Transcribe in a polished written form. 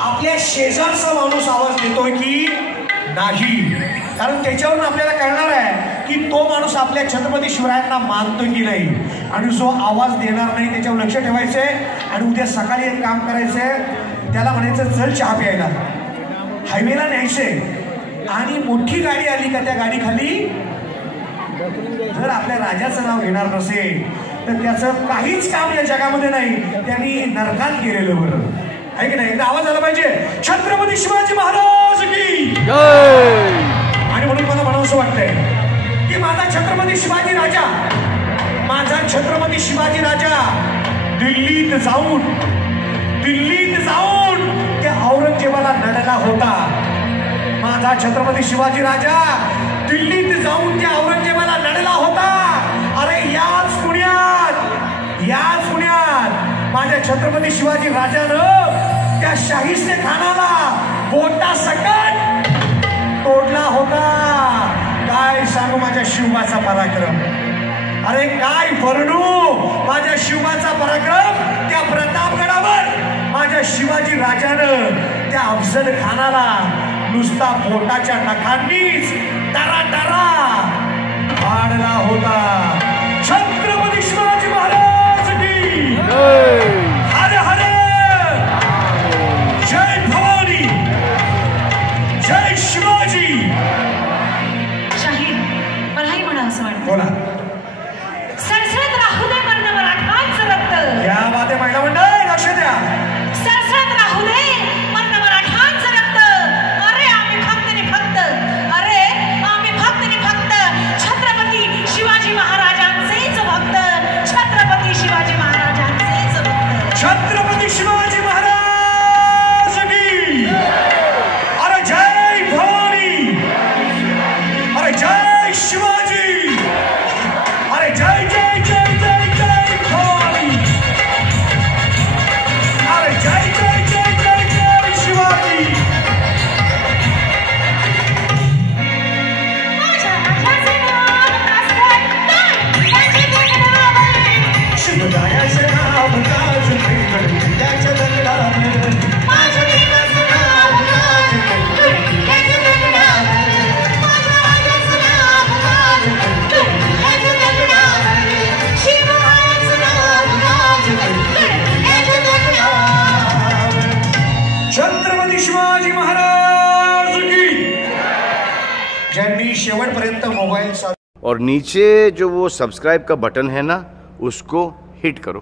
आपल्या शेजारचा माणूस आवाज देतोय की नाही, कारण त्याच्यावरून आपल्याला कळणार आहे की तो माणूस आपल्या छत्रपती शिवरायांना मानतोय की नाही. आणि जो आवाज देणार नाही त्याच्यावर लक्ष ठेवायचंय. आणि उद्या सकाळी एक काम करायचंय, त्याला म्हणायचं चल चहा प्यायला, हायवेला न्यायचंय. आणि मोठी गाडी आली का त्या गाडीखाली जर आपल्या राजाचं नाव घेणार नसेल तर त्याचं काहीच काम या जगामध्ये नाही, त्यांनी नरकात गेलेलं बरं आहे की नाही. एकदा आवाज आला पाहिजे छत्रपती शिवाजी महाराज की जय. आणि म्हणून मला म्हणावंसं वाटतंय की माझा छत्रपती शिवाजी राजा, माझा छत्रपती शिवाजी राजा दिल्लीत जाऊन त्या औरंगजेबाला लढला होता. माझा छत्रपती शिवाजी राजा दिल्लीत जाऊन त्या औरंगजेबाला लढला होता. अरे याच पुण्यात माझ्या छत्रपती शिवाजी राजानं त्या शाहिस्ते खानाला बोटासकट तोडला होता. काय सांगू माझ्या शिवबाचा पराक्रम, अरे काय वर्णू माझ्या शिवबाचा पराक्रम. त्या प्रतापगडावर माझ्या शिवाजी राजानं त्या अफजल खानाला नुसता बोटाच्या नखांनीच टरा पाडला होता. छत्रपती शिवाजी महाराज की हर हर, जय भवानी, जय शिवाजी. शाहीर मलाही म्हणा असं वाटतं. बोला. सळसळत राहू दे वर्ण मराठांचं रक्त. या बात आहे महिला मंडळ, लक्ष द्या. सळसळत राहू दे वर्ण मराठांचं रक्त. अरे आम्ही फक्त नि फक्त, अरे आम्ही फक्त नि फक्त छत्रपती शिवाजी महाराजांचेच भक्त. छत्रपती शिवाजी महाराजांचेच भक्त. छत्रपती शिवाजी महाराज की. अरे जय भवानी, अरे जय शिवाजी, अरे जय जय जय जय जय भवानी, अरे जय जय जय जय जय शिवाजी. माझ्या राजाचे नाव असते त्याची गुणगान. शिवरायाचे नाव गाजते त्याच्या दगडावर. माझ्या देवाचं नाव गाजते त्याच्या दगडावर. माझ्या राजाचं नाव गाजते त्याच्या दगडावर. शिवरायाचं नाव गाजते त्याच्या दगडावर. छत्रपती शिवाजी महाराज की. ज्यांनी शेवटपर्यंत मोबाईल और नीचे जो वो सब्सक्राइब का बटन है ना, उसको हिट करो.